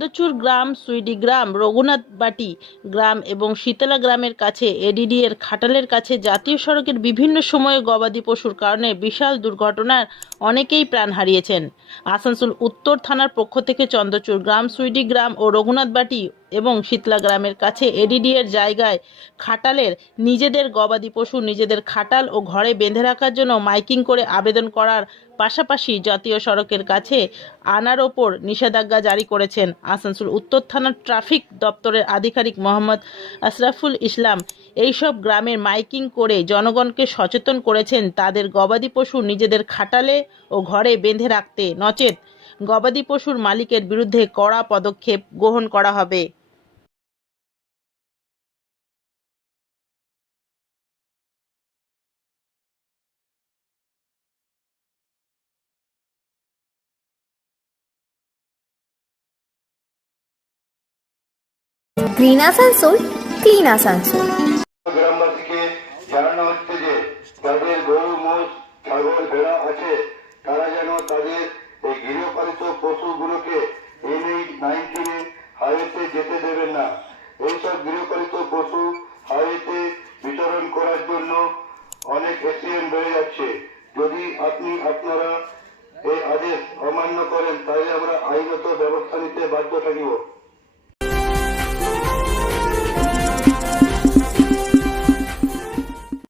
চন্দ্রচূড় গ্রাম, সুইডি গ্রাম, রঘুনাথ বাটি গ্রাম এবং শীতলা গ্রামের কাছে এডিডি এর খাটালের কাছে জাতীয় সড়কের বিভিন্ন সময়ে গবাদি পশুর কারণে বিশাল দুর্ঘটনার অনেকেই প্রাণ হারিয়েছেন। আসানসোল উত্তর থানার পক্ষ থেকে চন্দ্রচুর গ্রাম, সুইডি গ্রাম ও রঘুনাথ বাটি এবং শীতলা গ্রামের কাছে এডিডি এর জায়গায় খাটালের নিজেদের গবাদি পশু নিজেদের খাটাল ও ঘরে বেঁধে রাখার জন্য মাইকিং করে আবেদন করার পাশাপাশি জাতীয় সড়কের কাছে আনার ওপর নিষেধাজ্ঞা জারি করেছেন আসানসোল উত্তর থানার ট্রাফিক দপ্তরের আধিকারিক মোহাম্মদ আশরাফুল ইসলাম। এইসব গ্রামের মাইকিং করে জনগণকে সচেতন করেছেন তাদের গবাদি পশু নিজেদের খাটালে ও ঘরে বেঁধে রাখতে নচেত। গবাদি পশুর মালিকের বিরুদ্ধে কড়া পদক্ষেপ গ্রহণ করা হবে। গ্রিন আসানসোল ক্লিন আসানসোল অনেক যাচ্ছে। যদি আপনি আপনারা এই আদেশ অমান্য করেন, তাহলে আমরা আইনত ব্যবস্থা নিতে বাধ্য থাকিব।